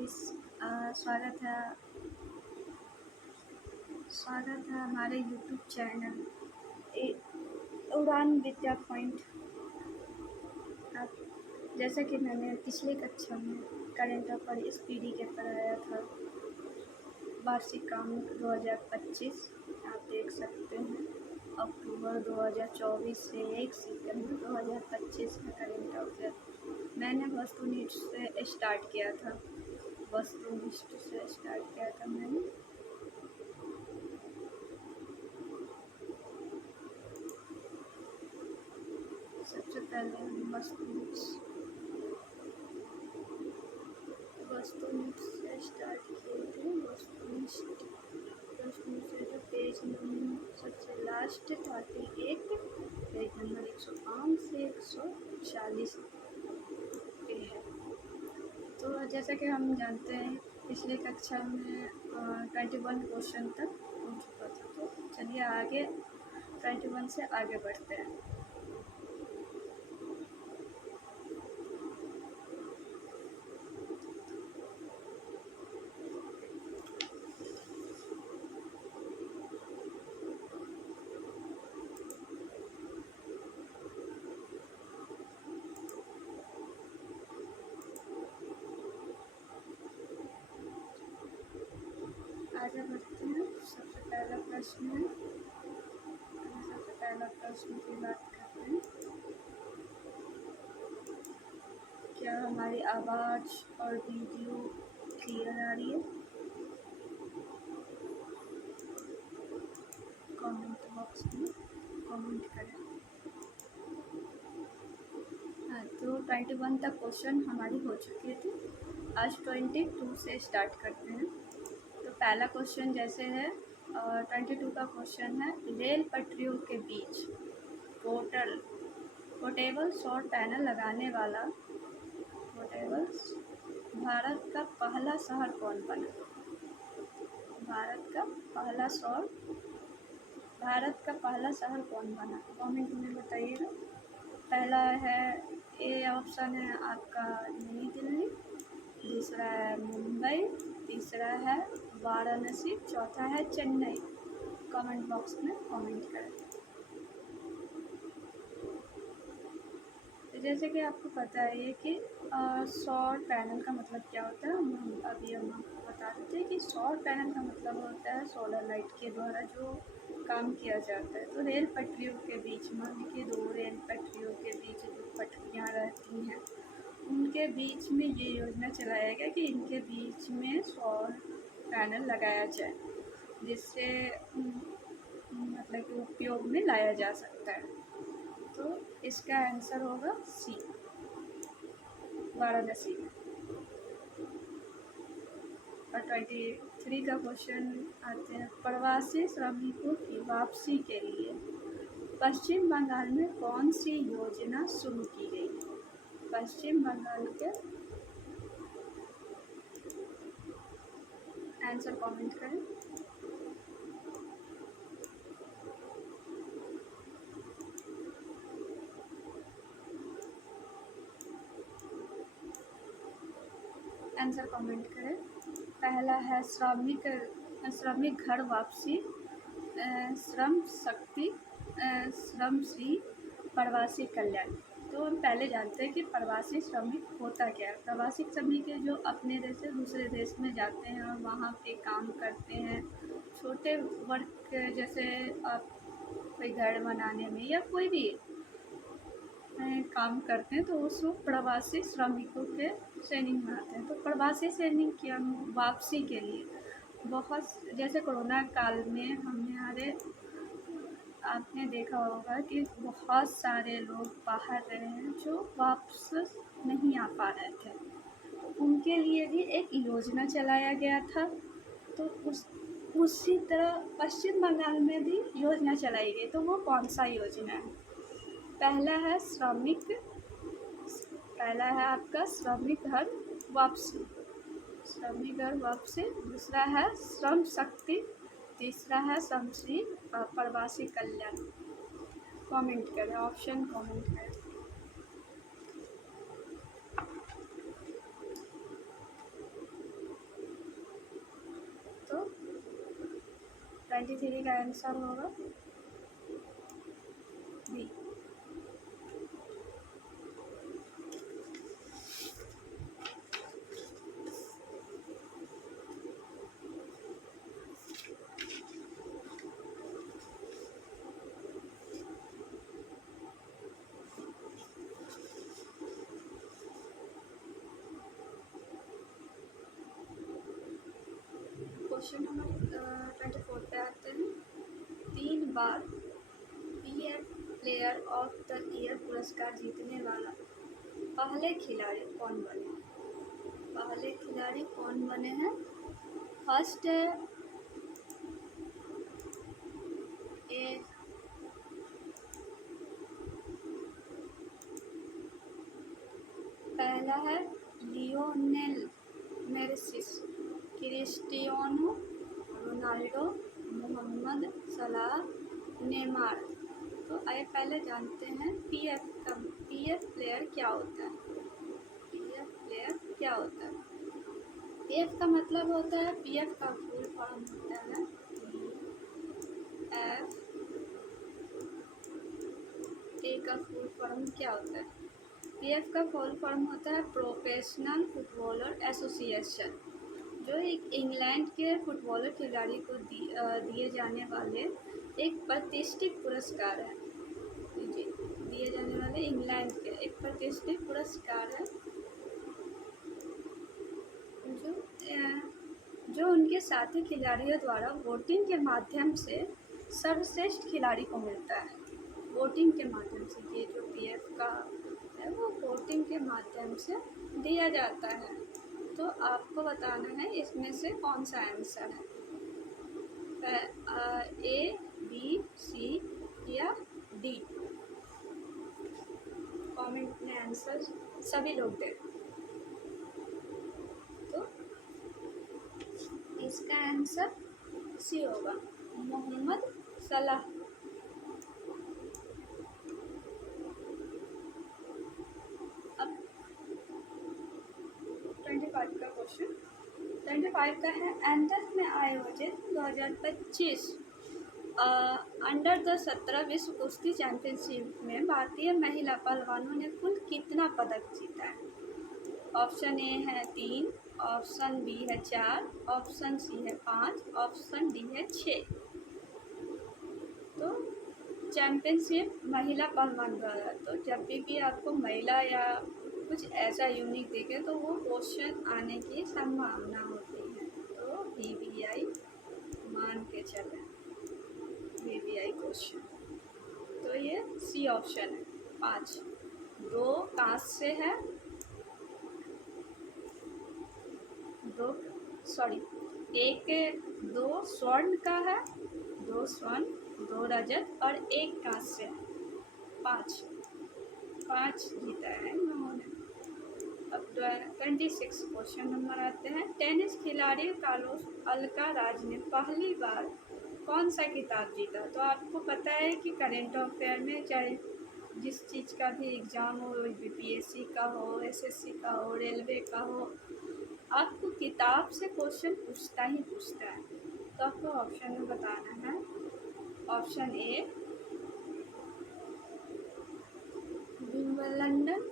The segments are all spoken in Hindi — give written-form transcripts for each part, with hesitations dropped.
गाइस, स्वागत है हमारे यूट्यूब चैनल उड़ान विद्या पॉइंट। अब जैसा कि मैंने पिछले कक्षा में करेंट अफेयर स्पीडी के पढ़ाया था, वार्षिक अंक 2025 आप देख सकते हैं। अक्टूबर 2024 से 1 सितंबर 2025 में करेंट अफेयर मैंने वस्तुनिष्ठ से स्टार्ट किया था। मैंने। सबसे पहले हम वस्तुनिष्ठ से स्टार्ट किए थे। वस्तुनिष्ठ से जो पेज नंबर सबसे लास्ट 38, पेज नंबर 105 से 140 पे है। तो जैसा कि हम जानते हैं, पिछली कक्षा में 21 क्वेश्चन तक हो चुका था। तो चलिए आगे 21 से आगे बढ़ते हैं। आगे बढ़ते हैं। सबसे पहला प्रश्न की बात करते हैं। क्या हमारी आवाज़ और वीडियो क्लियर आ रही है? कमेंट बॉक्स में कमेंट करें। हाँ, तो 21 तक क्वेश्चन हमारी हो चुकी थी। आज 22 से स्टार्ट करते हैं। तो पहला क्वेश्चन जैसे है, 22 का क्वेश्चन है, रेल पटरियों के बीच पोर्टेबल सौर पैनल लगाने वाला भारत का पहला शहर कौन बना? भारत का पहला शहर कौन बना? कमेंट में बताइएगा। पहला है, ए ऑप्शन है आपका नई दिल्ली, दूसरा है मुंबई, तीसरा है वाराणसी, चौथा है चेन्नई। कमेंट बॉक्स में कमेंट करें। तो जैसे कि आपको पता है कि सौर पैनल का मतलब क्या होता है, हम आपको बता देते हैं कि सौर पैनल का मतलब होता है सोलर लाइट के द्वारा जो काम किया जाता है। तो रेल पटरियों के बीच, मान लीजिए 2 रेल पटरियों के बीच जो पटरियाँ रहती हैं, उनके बीच में ये योजना चलाया गया कि इनके बीच में सौर पैनल लगाया जाए, जिससे मतलब कि उपयोग में लाया जा सकता है। तो इसका आंसर होगा सी, वाराणसी में। और 23 का क्वेश्चन आते हैं, प्रवासी श्रमिकों की वापसी के लिए पश्चिम बंगाल में कौन सी योजना शुरू की गई? पश्चिम बंगाल के आंसर कमेंट करें। आंसर कमेंट करें। पहला है श्रमिक घर वापसी, श्रम शक्ति, श्रम श्री, प्रवासी कल्याण। तो हम पहले जानते हैं कि प्रवासी श्रमिक होता क्या है। प्रवासी श्रमिक जो अपने देश से दूसरे देश में जाते हैं और वहाँ पे काम करते हैं, छोटे वर्क, जैसे आप कोई घर बनाने में या कोई भी काम करते हैं, तो उसको प्रवासी श्रमिकों के श्रेणी में आते हैं। तो प्रवासी श्रेणी की वापसी के लिए बहुत, जैसे कोरोना काल में आपने देखा होगा कि बहुत सारे लोग बाहर रहे हैं जो वापस नहीं आ पा रहे थे, उनके लिए भी एक योजना चलाया गया था। तो उसी तरह पश्चिम बंगाल में भी योजना चलाई गई। तो वो कौन सा योजना है? पहला है आपका श्रमिक घर वापसी, दूसरा है श्रम शक्ति, तीसरा है श्रमश्री, प्रवासी कल्याण। कमेंट करें, ऑप्शन कमेंट करें। डी का आंसर होगा बी। क्वेश्चन नंबर 24 पे आते हैं। 3 बार PF player of the year पुरस्कार जीतने वाला पहले खिलाड़ी कौन बने? पहले खिलाड़ी कौन बने हैं? फर्स्ट है ए पहला है Lionel Messi, Cristiano Ronaldo, Mohamed Salah, Neymar. तो आइए पहले जानते हैं पीएफ प्लेयर क्या होता है। पीएफ प्लेयर क्या होता है? पीएफ का मतलब होता है, पीएफ का फुल फॉर्म होता है एफ ए का फुल फॉर्म क्या होता है? पीएफ का फुल फॉर्म होता है प्रोफेशनल फुटबॉलर एसोसिएशन, जो एक इंग्लैंड के फुटबॉलर खिलाड़ी को दिए जाने वाले एक प्रतिष्ठित पुरस्कार है। जी, दिए जाने वाले इंग्लैंड के एक प्रतिष्ठित पुरस्कार है जो उनके साथी खिलाड़ियों द्वारा वोटिंग के माध्यम से सर्वश्रेष्ठ खिलाड़ी को मिलता है। वोटिंग के माध्यम से ये जो पीएफ का है वो वोटिंग के माध्यम से दिया जाता है। तो आपको बताना है इसमें से कौन सा आंसर है, ए, बी, सी या डी। कमेंट में आंसर सभी लोग दें। तो इसका आंसर सी होगा, मोहम्मद सलाह। अब 25 का क्वेश्चन 25 का है, एंथस में आयोजित 2025 अंडर द 17 विश्व कुश्ती चैंपियनशिप में भारतीय महिला पहलवानों ने कुल कितना पदक जीता है? ऑप्शन ए है 3, ऑप्शन बी है 4, ऑप्शन सी है 5, ऑप्शन डी है 6। तो चैंपियनशिप महिला पहलवान द्वारा, तो जब भी आपको महिला या कुछ ऐसा यूनिक देखे तो वो क्वेश्चन आने की संभावना होती है। तो वीवीआई मान के चलें, वीवीआई क्वेश्चन। तो ये सी ऑप्शन है 5। 2 कांस्य है, 2 स्वर्ण का है, 2 स्वर्ण, 2 रजत और 1 कांस्य है। 5 जीता है इन्होंने। अब 26 क्वेश्चन नंबर आते हैं। टेनिस खिलाड़ी कार्लोस अल्काराज ने पहली बार कौन सा खिताब जीता? तो आपको पता है कि करेंट अफेयर में चाहे जिस चीज़ का भी एग्ज़ाम हो, बीपीएससी का हो, एसएससी का हो, रेलवे का हो, आपको किताब से क्वेश्चन पूछता ही पूछता है। तो आपको ऑप्शन में बताना है। Option A Wimbledon,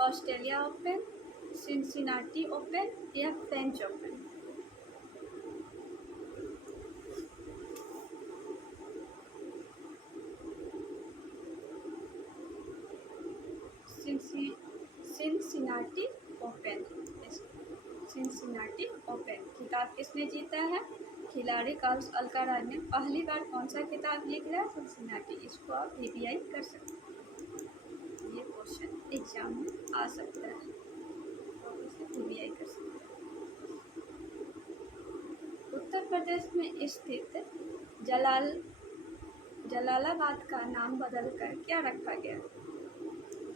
Australia Open, Cincinnati Open या French Open. Cincinnati Open, Cincinnati Open खिताब किसने जीता है? खिलाड़ी कार्लोस अल्काराज ने पहली बार कौन सा खिताब जीत लिया? सिनसिनाटी। इसको आप वीवीआई कर सकते हैं, ये क्वेश्चन एग्जाम में आ सकता है, तो इसे वीवीआई कर सकते हैं। उत्तर प्रदेश में स्थित जलालाबाद का नाम बदलकर क्या रखा गया?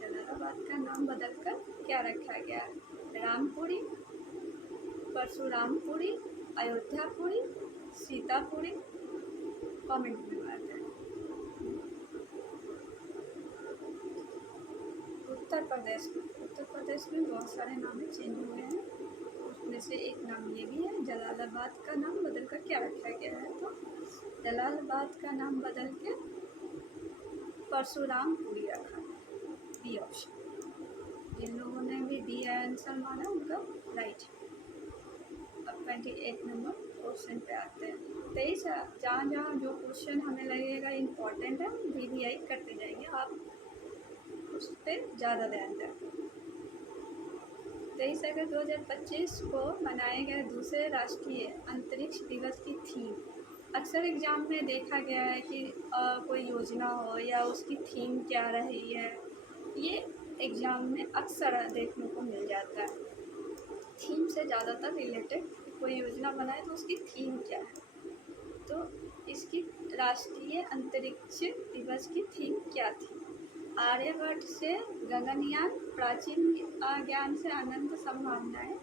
जलालाबाद का नाम बदलकर क्या रखा गया? रामपुरी, परशुरामपुरी, अयोध्यापुरी, सीतापुरी। कमेंट में बताएं। उत्तर प्रदेश में बहुत सारे नाम चेंज हुए हैं, उसमें से एक नाम ये भी है, जलालाबाद का नाम बदलकर क्या रखा गया है? तो जलालाबाद का नाम बदल के परशुरामपुरी रखा, बी ऑप्शन। जिन लोगों ने भी डी आंसर माना उनका राइट। अब 28 नंबर क्वेश्चन पे आते हैं। 23 जहाँ जहाँ जो क्वेश्चन हमें लगेगा इम्पोर्टेंट है VVI करते जाएंगे, आप उस पर ज़्यादा ध्यान दें। 23 अगस्त 2025 को मनाए गए दूसरे राष्ट्रीय अंतरिक्ष दिवस की थीम। अक्सर एग्जाम में देखा गया है कि कोई योजना हो या उसकी थीम क्या रही है, ये एग्ज़ाम में अक्सर देखने को मिल जाता है। थीम से ज़्यादातर रिलेटेड कोई योजना बनाए तो उसकी थीम क्या है, तो इसकी राष्ट्रीय अंतरिक्ष दिवस की थीम क्या थी? आर्यभट्ट से गगनयान, प्राचीन ज्ञान से अनंत संभावनाएं,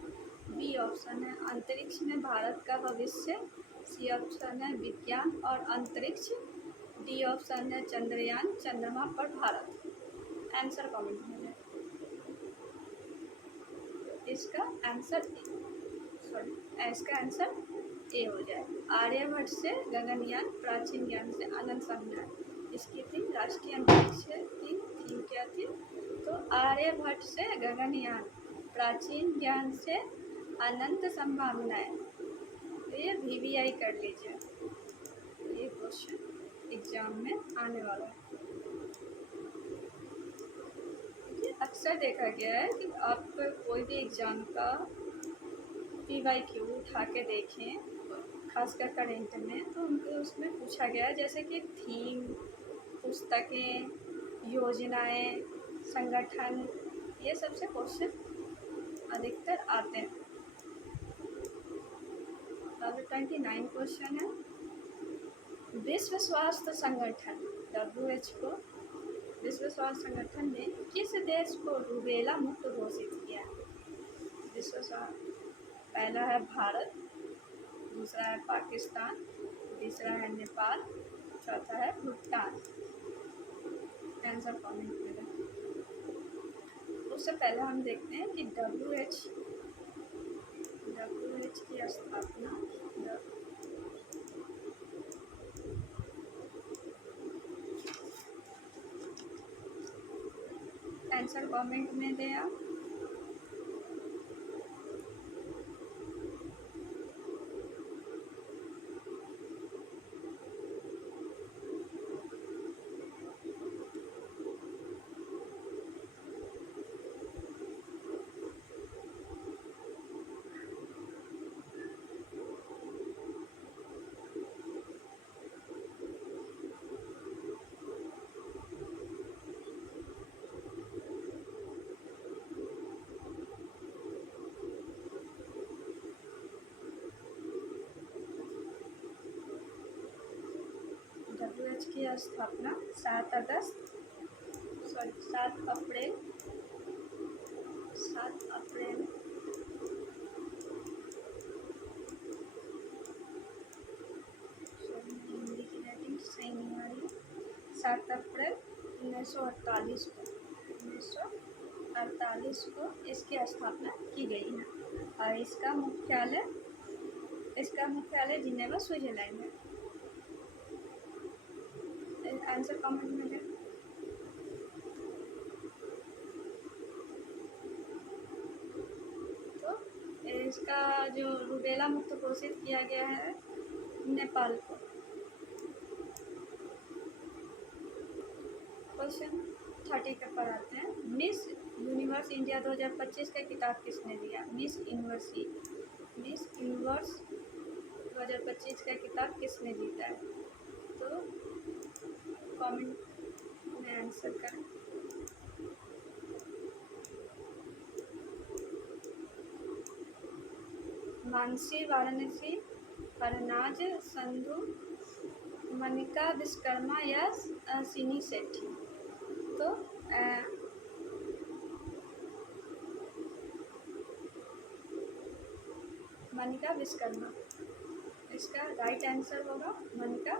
बी ऑप्शन है अंतरिक्ष में भारत का भविष्य, सी ऑप्शन है विज्ञान और अंतरिक्ष, डी ऑप्शन है चंद्रयान, चंद्रमा पर भारत। आंसर कमेंट में है। इसका आंसर ए हो जाए। आर्यभट्ट से गगनयान, प्राचीन ज्ञान से अनंत संभावनाएं, इसकी थी राष्ट्रीय अंतरिक्ष की थीम क्या थी? तो आर्यभट्ट से गगनयान, प्राचीन ज्ञान से अनंत संभावनाएं। तो ये VVI कर लीजिए, ये क्वेश्चन एग्जाम में आने वाला है। अक्सर देखा गया है कि आप कोई भी एग्ज़ाम का PYQ उठा के देखें, खासकर करेंट में, तो उनको उसमें पूछा गया है जैसे कि थीम, पुस्तकें, योजनाएं, संगठन, ये सबसे क्वेश्चन अधिकतर आते हैं। अब 29 क्वेश्चन है। विश्व स्वास्थ्य संगठन WHO, विश्व स्वास्थ्य संगठन ने किस देश को रूबेला मुक्त घोषित किया? विश्व स्वास्थ्य, पहला है भारत, दूसरा है पाकिस्तान, तीसरा है नेपाल, चौथा है भूटान। आंसर कमेंट में दें। उससे पहले हम देखते हैं कि WHO की स्थापना, आंसर कमेंट में दें आप। WHO की स्थापना 7 अप्रैल 1948 को इसकी स्थापना की गई है और इसका मुख्यालय जिनेवा, स्विट्जरलैंड में। आंसर कमेंट में दें। तो इसका जो रूबेला मुक्त घोषित किया गया है नेपाल को। क्वेश्चन 30 के पर आते हैं। मिस यूनिवर्स इंडिया 2025 का खिताब किसने दिया? मिस यूनिवर्स 2025 का खिताब किसने जीता है? तो कमेंट में आंसर करें। मानसी वाराणसी, हरनाज संधू, मनिका विश्वकर्मा या सिनी सेठी? तो मनिका विश्वकर्मा इसका राइट आंसर होगा, मनिका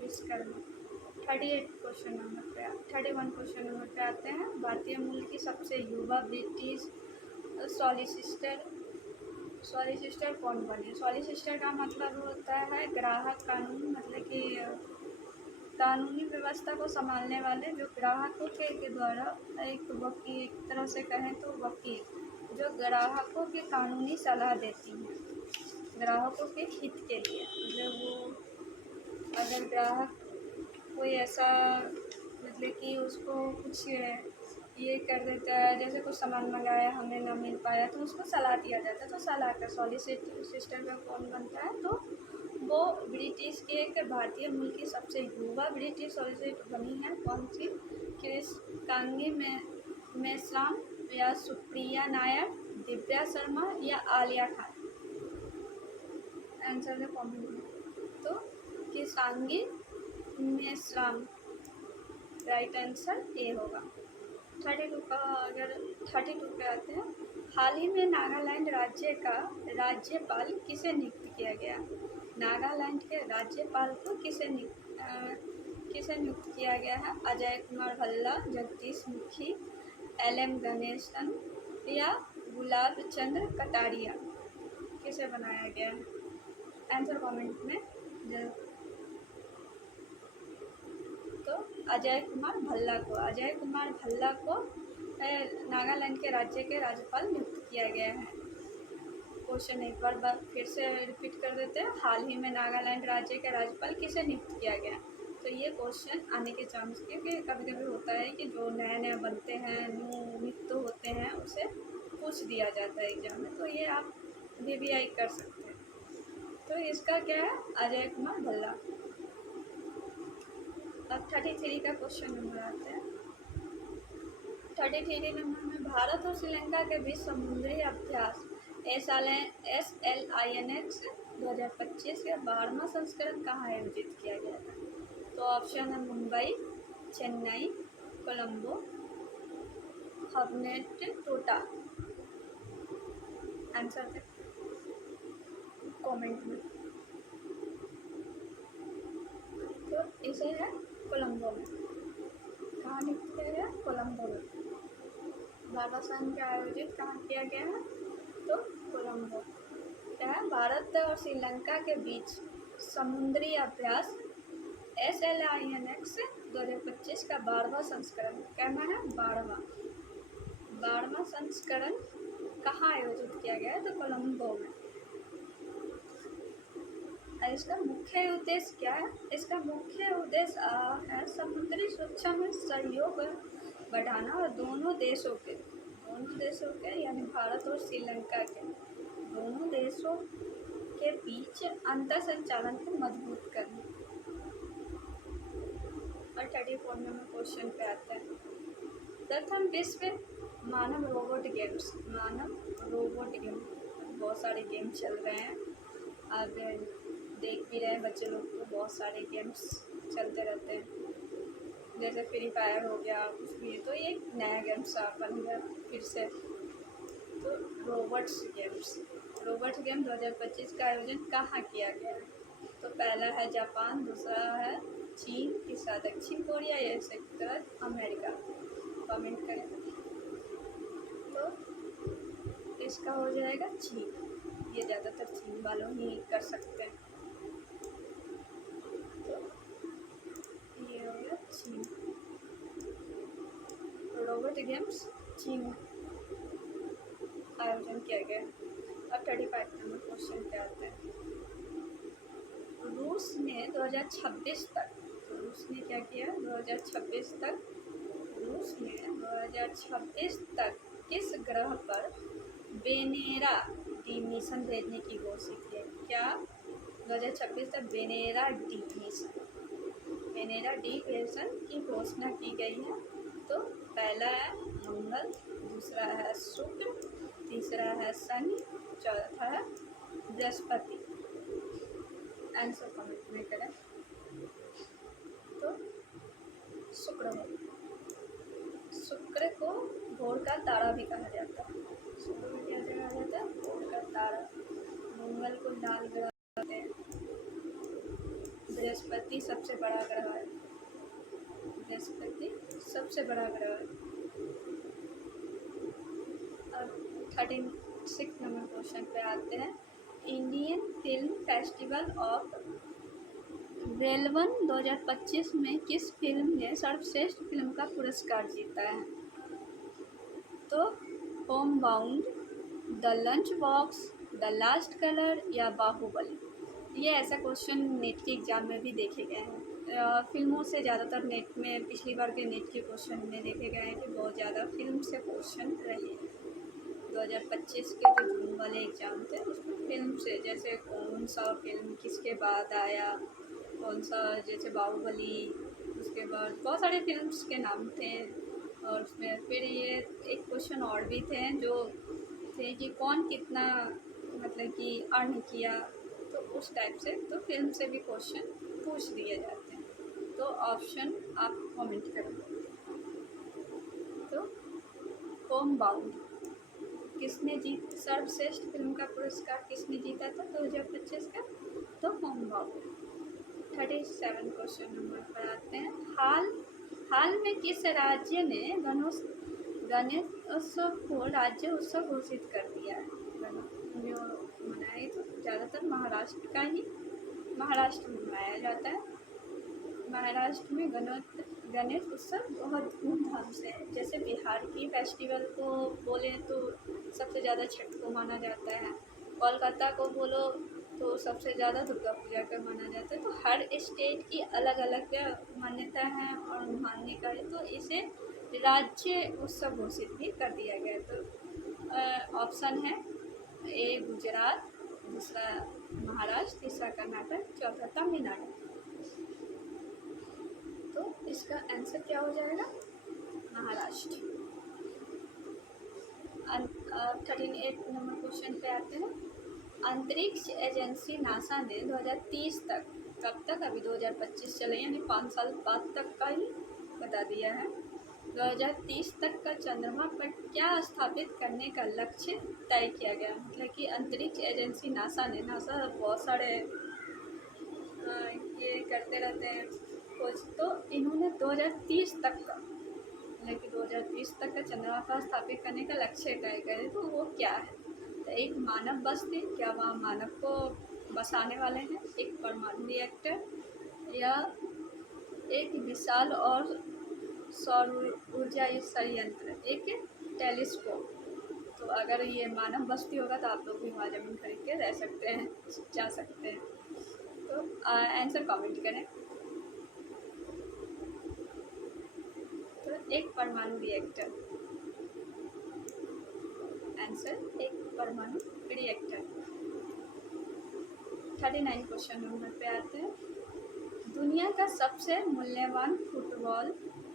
विश्वकर्मा। 31 क्वेश्चन नंबर पे आते हैं। भारतीय मूल की सबसे युवा ब्रिटिश सॉलिसिटर सॉलिसिटर कौन बने? सॉलिसिटर का मतलब होता है ग्राहक कानून, मतलब कि कानूनी व्यवस्था को संभालने वाले, जो ग्राहकों के द्वारा एक वकील, एक तरह से कहें तो वकील, जो ग्राहकों की कानूनी सलाह देती हैं ग्राहकों के हित के लिए। मतलब वो अगर ग्राहक कोई ऐसा, मतलब कि उसको कुछ ये कर देता है, जैसे कुछ सामान मंगाया हमें ना मिल पाया, तो उसको सलाह दिया जाता है, तो सलाह का सॉलिसिटर का कौन बनता है? तो वो ब्रिटिश की एक भारतीय मूल की सबसे युवा ब्रिटिश सॉलिसिटर बनी है। कौन सी? क्रिस कांगी मेश्राम, या सुप्रिया नायर, दिव्या शर्मा, या आलिया खान? आंसर है कॉमेंट में। तो किसांगी मेश्राम, राइट आंसर ए होगा। 32 का, अगर 32 पे आते हैं, हाल ही में नागालैंड राज्य का राज्यपाल किसे नियुक्त किया गया? नागालैंड के राज्यपाल को किसे नियुक्त किया गया है? अजय कुमार भल्ला, जगदीश मुखी, LM गणेशन, या गुलाब चंद्र कटारिया? किसे बनाया गया है? आंसर कमेंट में जरूर। तो अजय कुमार भल्ला को, अजय कुमार भल्ला को नागालैंड के राज्य के राज्यपाल नियुक्त किया गया है। क्वेश्चन एक बार फिर से रिपीट कर देते हैं, हाल ही में नागालैंड राज्य के राज्यपाल किसे नियुक्त किया गया? तो ये क्वेश्चन आने के चांस, क्योंकि कभी कभी होता है कि जो नया नया बनते हैं, नियुक्त होते हैं, उसे पूछ दिया जाता है एग्जाम में, तो ये आप VVI कर सकते हैं। तो इसका क्या है? अजय कुमार भल्ला। अब 33 का क्वेश्चन नंबर आते हैं। 33 नंबर में, भारत और श्रीलंका के बीच समुद्री अभ्यास SLINX 2025 का 12वां संस्करण कहाँ आयोजित किया गया था? तो ऑप्शन है मुंबई, चेन्नई, कोलंबो, हवनेटोटा। आंसर थे कमेंट में। तो इसे है कोलंबो में। कहाँ नियुक्त किया गया? कोलंबो में। 12वां संघ आयोजित कहाँ किया गया है? तो कोलंबो। क्या है? भारत और श्रीलंका के बीच समुद्री अभ्यास SLINX 2025 का 12वां संस्करण, कहना है 12वां संस्करण कहाँ आयोजित किया गया है? तो कोलंबो में। इसका मुख्य उद्देश्य क्या है? इसका मुख्य उद्देश्य है समुद्री सुरक्षा में सहयोग बढ़ाना, और दोनों देशों के यानी भारत और श्रीलंका के दोनों देशों के बीच अंतर संचालन को मजबूत करना। और 34 नंबर क्वेश्चन पे आते हैं, प्रथम विश्व मानव रोबोट गेम्स, बहुत सारे गेम चल रहे हैं, आप देख भी रहे हैं, बच्चे लोग को बहुत सारे गेम्स चलते रहते हैं, जैसे फ्री फायर हो गया, कुछ भी। तो ये नया गेम्स बन गया फिर से। तो रोबोट गेम 2025 का आयोजन कहाँ किया गया है? तो पहला है जापान, दूसरा है चीन, तीसरा दक्षिण कोरिया, या संयुक्त अमेरिका? कमेंट करें। तो इसका हो जाएगा चीन। ये ज़्यादातर चीन वालों ही कर सकते हैं। तो ये हो गया चीन। रोबोट गेम्स चीन आयोजन किया गया। अब 35 नंबर क्वेश्चन पे आते हैं। रूस ने 2026 तक, रूस ने क्या किया? 2026 तक, रूस ने 2026 तक किस ग्रह पर वेनेरा डी मिशन भेजने की घोषित की है? क्या? 2026 तक वेनेरा डी मिशन की घोषणा की गई है। तो पहला है मंगल, दूसरा है शुक्र, तीसरा है शनि, चौथा है बृहस्पति। आंसर कमेंट में करें। तो शुक्र को भोर का तारा भी कहा जाता है। शुक्र को क्या कहा जाता है? भोर का तारा। मंगल को लाल ग्रह कहते हैं। बृहस्पति सबसे बड़ा ग्रह है। अब 6 नंबर क्वेश्चन पे आते हैं। Indian film festival of Velavan 2025 में किस फिल्म ने सर्वश्रेष्ठ फिल्म का पुरस्कार जीता है? तो home bound, the lunch box, the last colour या बाहुबली। ये ऐसा क्वेश्चन नेट के एग्ज़ाम में भी देखे गए हैं। फिल्मों से ज़्यादातर नेट में पिछली बार के नेट के क्वेश्चन में देखे गए हैं कि बहुत ज़्यादा फिल्म से क्वेश्चन रहे। 2025 के जो जून वाले एग्ज़ाम थे उसमें फिल्म से, जैसे कौन सा फिल्म किसके बाद आया, कौन सा, जैसे बाहुबली, उसके बाद बहुत सारे फिल्म्स के नाम थे। और उसमें फिर ये एक क्वेश्चन और भी थे जो थे कि कौन कितना मतलब कि अर्न किया, तो उस टाइप से तो फिल्म से भी क्वेश्चन पूछ दिए जाते हैं। तो ऑप्शन आप कमेंट करें। तो होम बाउंड किसने जीत सर्वश्रेष्ठ फिल्म का पुरस्कार किसने जीता था 2025 का? तो होम बाउंड। 37 क्वेश्चन नंबर पर आते हैं। हाल में किस राज्य ने गणेशोत्सव को राज्य उत्सव घोषित कर दिया है? जो मनाए तो ज़्यादातर महाराष्ट्र में मनाया जाता है। महाराष्ट्र में गणेश उत्सव बहुत धूमधाम से है। जैसे बिहार की फेस्टिवल को बोले तो सबसे ज़्यादा छठ को माना जाता है, कोलकाता को बोलो तो सबसे ज़्यादा दुर्गा पूजा का माना जाता है। तो हर स्टेट की अलग अलग मान्यता है और मानने का है, तो इसे राज्य उत्सव घोषित भी कर दिया गया। तो ऑप्शन है ए गुजरात, दूसरा महाराष्ट्र, तीसरा कर्नाटक, चौथा तमिलनाडु। तो इसका आंसर क्या हो जाएगा? महाराष्ट्र। 38 नंबर क्वेश्चन पे आते हैं। अंतरिक्ष एजेंसी नासा ने 2030 तक, कब तक, अभी 2025 चले यानी 5 साल बाद तक का ही बता दिया है, 2030 तक का चंद्रमा पर क्या स्थापित करने का लक्ष्य तय किया गया। मतलब कि अंतरिक्ष एजेंसी नासा बहुत सारे ये करते रहते हैं खोज, तो इन्होंने 2030 तक का, मतलब कि 2030 तक का चंद्रमा पर स्थापित करने का लक्ष्य तय करे। तो वो क्या है? तो एक मानव बस्ती, क्या वहाँ मानव को बसाने वाले हैं, एक परमाणु रिएक्टर, या एक विशाल और सौर ऊर्जा संयंत्र, एक टेलीस्कोप। तो अगर ये मानव बस्ती होगा तो आप लोग भी वहाँ ज़मीन खरीद के रह सकते हैं, जा सकते हैं। तो आंसर कमेंट करें। तो एक परमाणु रिएक्टर, आंसर एक परमाणु रिएक्टर। 39 क्वेश्चन नंबर पे आते हैं। दुनिया का सबसे मूल्यवान फुटबॉल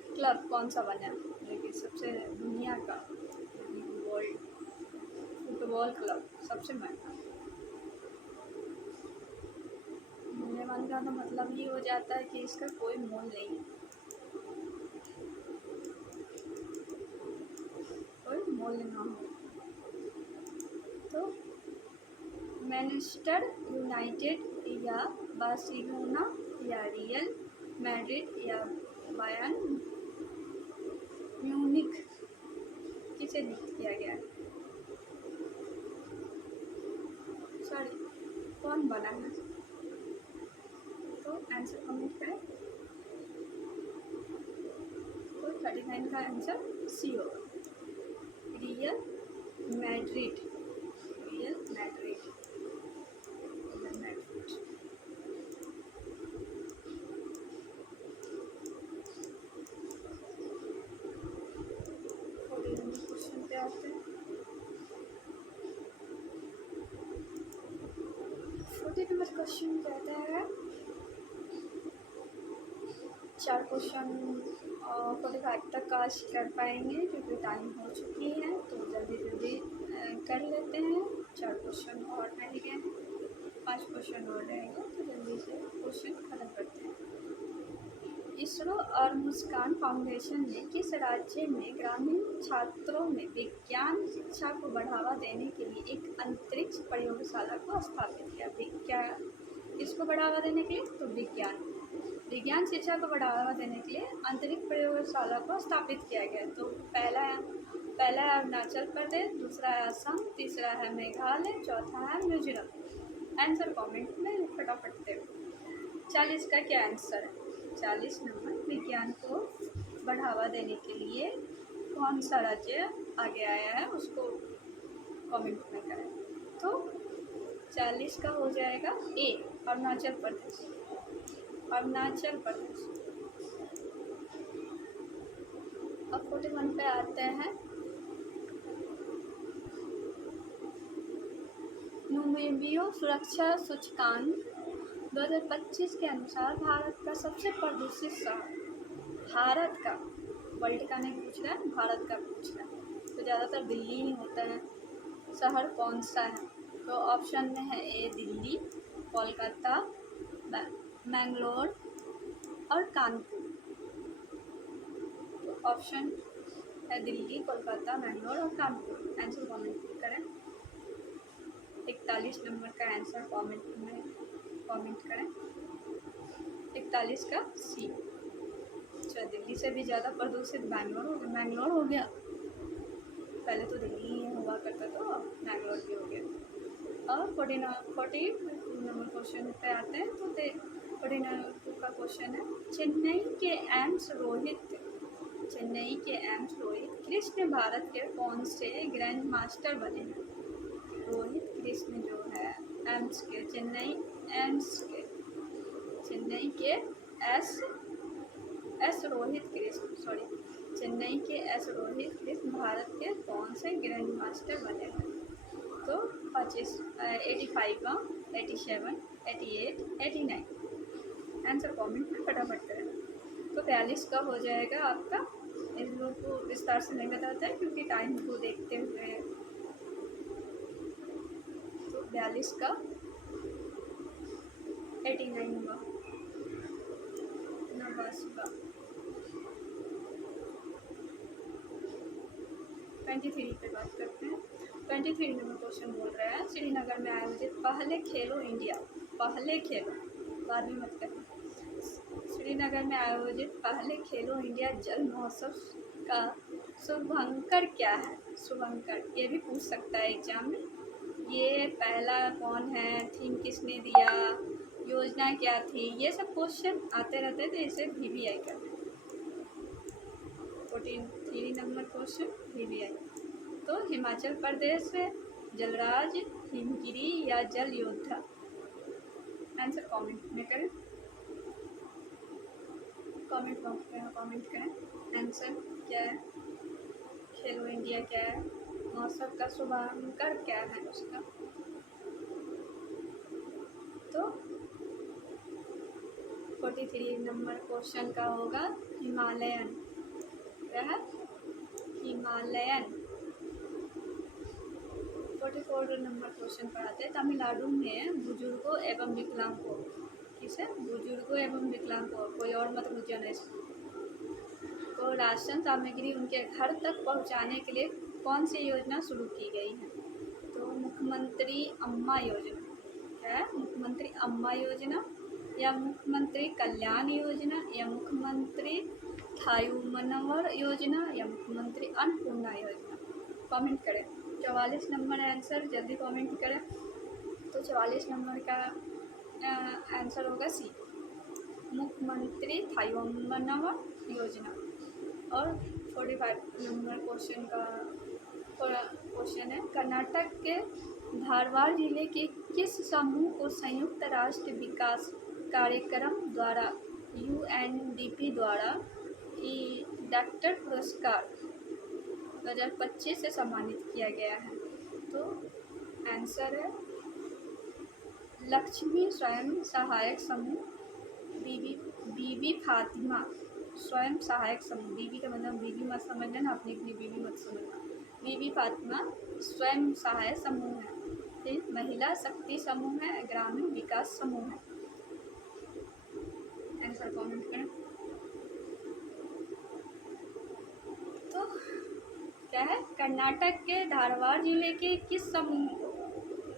क्लब कौन सा बना? लेकिन सबसे दुनिया का वर्ल्ड फुटबॉल क्लब सबसे महंगा। मूल्यवान का तो मतलब ये हो जाता है कि इसका कोई मोल नहीं है, कोई मोल ना हो। तो मैनचेस्टर यूनाइटेड या बार्सिलोना या रियल मैड्रिड या बायर्न म्यूनिख किसे नियुक्त किया गया? सॉरी, कौन बना है? तो आंसर कमेंट करें। तो 39 का आंसर सी होगा, real Madrid. Real Madrid, real Madrid. Question पे आते हैं। 40 नंबर क्वेश्चन कहता है, 4 क्वेश्चन 45 तक काश कर पाएंगे क्योंकि टाइम हो चुकी है, तो जल्दी कर लेते हैं। 4 क्वेश्चन और रह गए हैं, 5 क्वेश्चन और रहेंगे, तो जल्दी से क्वेश्चन खत्म करते हैं। इसरो और मुस्कान फाउंडेशन ने किस राज्य में ग्रामीण छात्रों में विज्ञान शिक्षा को बढ़ावा देने के लिए एक अंतरिक्ष प्रयोगशाला को स्थापित किया? इसको बढ़ावा देने के लिए तो विज्ञान विज्ञान शिक्षा को बढ़ावा देने के लिए अंतरिक्ष प्रयोगशाला को स्थापित किया गया। तो पहला है अरुणाचल प्रदेश, दूसरा है असम, तीसरा है मेघालय, चौथा है मिजोरम। आंसर कमेंट में फटाफट दे। 40 का क्या आंसर है? 40 नंबर, विज्ञान को बढ़ावा देने के लिए कौन सा राज्य आगे आया है उसको कमेंट में करें। तो 40 का हो जाएगा ए, अरुणाचल प्रदेश। अरुणाचल प्रदेश। अब 41 पे आते हैं। नुमेबियो सुरक्षा सूचकांक 2025 के अनुसार भारत का सबसे प्रदूषित शहर, भारत का, वर्ल्ड का नहीं पूछ रहा है, भारत का पूछ रहा है, तो ज़्यादातर दिल्ली ही होता है। शहर कौन सा है? तो ऑप्शन में है ए दिल्ली, कोलकाता, मैंगलोर और कानपुर। तो ऑप्शन है दिल्ली, कोलकाता, मैंगलोर और कानपुर। आंसर कमेंट करें। 41 नंबर का आंसर कमेंट करें। 41 का सी। अच्छा, दिल्ली से भी ज़्यादा प्रदूषित मैंगलोर हो गया। पहले तो दिल्ली ही हुआ करता था, अब मैंगलोर भी हो गया। और 42 नंबर क्वेश्चन पे आते हैं। तो 42 का क्वेश्चन है, चेन्नई के एम्स रोहित कृष्ण भारत के कौन से ग्रैंड मास्टर बने हैं? रोहित कृष्ण जो है एम्स के, चेन्नई के एस रोहित कृष्ण भारत के कौन से ग्रैंड मास्टर बने हैं? तो 85, 87, 88, 89। आंसर कमेंट में फटाफट करें। तो 42 का हो जाएगा आपका। इन लोगों को विस्तार से नहीं बताता है क्योंकि टाइम को देखते हुए। तो 42 का 89 हुआ। 89 का 23 पे बात करते हैं। 23 नंबर क्वेश्चन बोल रहा है, श्रीनगर में आयोजित पहले खेलो इंडिया, बाद में मत करना। श्रीनगर में आयोजित पहले खेलो इंडिया जल महोत्सव का शुभंकर क्या है? शुभंकर, ये भी पूछ सकता है एग्जाम में। ये पहला कौन है, थीम किसने दिया, योजना क्या थी, ये सब क्वेश्चन आते रहते थे, इसे VVI करना। 43 नंबर क्वेश्चन VVI। तो हिमाचल प्रदेश जलराज, हिमगिरी या जल योद्धा? आंसर कमेंट में करें। कमेंट करें आंसर क्या है, खेलो इंडिया क्या है, महोत्सव का शुभांकर क्या है उसका? तो 43 नंबर क्वेश्चन का होगा हिमालयन। क्या है? हिमालयन। 44 नंबर क्वेश्चन पर आते हैं, तमिलनाडु में बुजुर्गों एवं विकलांगों, किसे? बुजुर्गों एवं विकलांगों, कोई और मत पूछना इसको, तो राशन सामग्री उनके घर तक पहुंचाने के लिए कौन सी योजना शुरू की गई है? तो मुख्यमंत्री अम्मा योजना। क्या है? मुख्यमंत्री अम्मा योजना या मुख्यमंत्री कल्याण योजना या मुख्यमंत्री थायुमनवर योजना या मुख्यमंत्री अन्नपूर्णा योजना? कमेंट करें। 44 नंबर आंसर जल्दी कमेंट करें। तो 44 नंबर का आंसर होगा सी, मुख्यमंत्री थायुमनवर योजना। और 45 नंबर क्वेश्चन है, कर्नाटक के धारवाड़ जिले के किस समूह को संयुक्त राष्ट्र विकास कार्यक्रम द्वारा UNDP द्वारा डॉक्टर पुरस्कार 2025 से सम्मानित किया गया है? तो आंसर है लक्ष्मी स्वयं सहायक समूह, बीबी फातिमा स्वयं सहायक समूह। बीबी का मतलब बीबी मत समझ लेना, अपनी बीबी मत समझना। बीबी फातिमा स्वयं सहायक समूह है, फिर महिला शक्ति समूह है, ग्रामीण विकास समूह है। आंसर कमेंट करें। तो क्या है? कर्नाटक के धारवाड़ जिले के किस समूह को,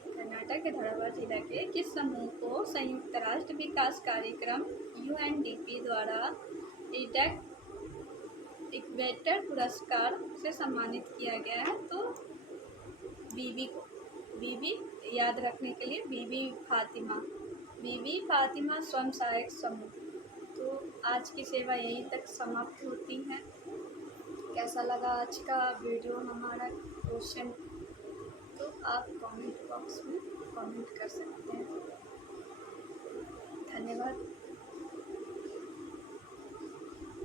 कर्नाटक के धारवाड़ जिला के किस समूह को संयुक्त राष्ट्र विकास कार्यक्रम यूएनडीपी द्वारा एडेक इक्वेटर पुरस्कार से सम्मानित किया गया है। तो बीबी को, बीबी याद रखने के लिए बीबी फातिमा स्वयं सहायक समूह। तो आज की सेवा यहीं तक समाप्त होती है। कैसा लगा आज का वीडियो हमारा क्वेश्चन, तो आप कमेंट बॉक्स में कमेंट कर सकते हैं। धन्यवाद।